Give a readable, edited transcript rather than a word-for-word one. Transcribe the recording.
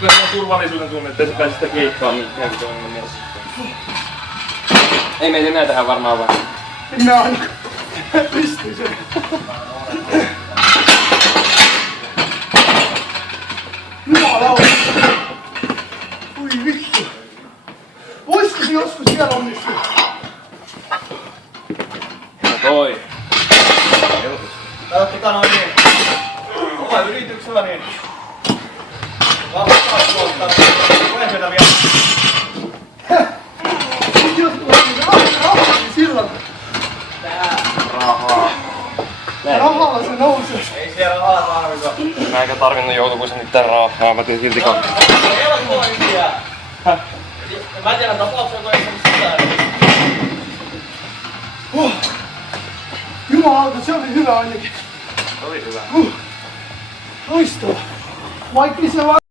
Kyllä on turvallisuuden tunne, ettei se pääse sitä keikkaa mihinkään, kun toinen mies. Ei meitä enää tähän varmaan vaan. Minä aina pystyn sen. Jumalauta. Oi vittu. Voisiko se joskus vielä onnistua? No toi. Ottakaa noin niin. Oma yrityksellä niin. Vapaa tuottaa. Puheenjohtaja vielä. Nyt jos tulee niin rahaa, niin silloin. Rahaa. Rahalla se nousee. Ei siellä rahaa tarvita. Mä eikä tarvinnut joulukuussa mitään rahaa, mä tein silti kaksi. Helppoa yhtiä. Mä tiedän tapauksia, kun ei saanut sitä. Jumalauta, se oli hyvä ainakin. Se oli hyvä. Loistavaa. Vaikka se vaan